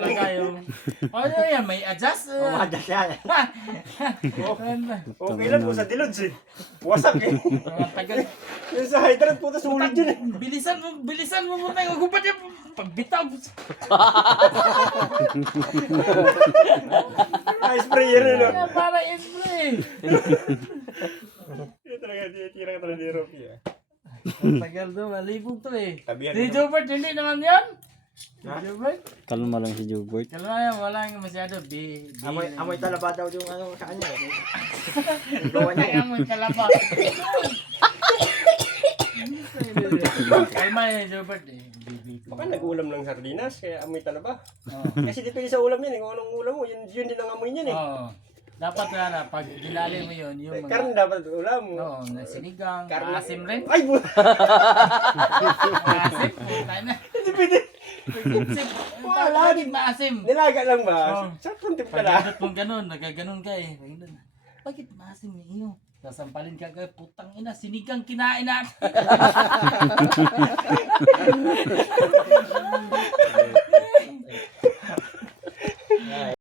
talaga yung... Ano yan, may adjust. Umadas yan. Okay lang po sa dilods eh. Wasak eh. Tagal. Yung sa hydrant po, sulit yun eh. Bilisan mo muna yung gubat yung pagbitaw. Ice sprayer yun no. Para spray. Yun talaga, tira ka talaga ni Rocky ah. Tagal to, malibog to eh. Tabihan Si mo. Jobert, hindi naman yan. Si Jobert. Kalma lang si Jobert. Kailangan yan, wala yung masyado. Amoy talaba daw yung ano sa kanya. Ay, amoy kalapa. Kalma yung Jobert eh. Baka nag-ulam ng sardinas, kaya amoy talaba. Oo. Kasi depende sa ulam yan eh. Kung anong ulam mo, yun din ang amoy niyan eh. Oo. Dapat na, pag dilali mo yun, yung Karne mga... dapat ulam. Oo, na sinigang, Karne. asim rin. Ay, Maasim, puta na. depende. Wala, bakit maasim? Nilaga lang ba? Oo. Sa punti Pag pala. hindot mong ganun, nagaganon ka eh. Bakit maasim eh, iyo? Sasampalin ka ka, putang ina, sinigang kinain natin.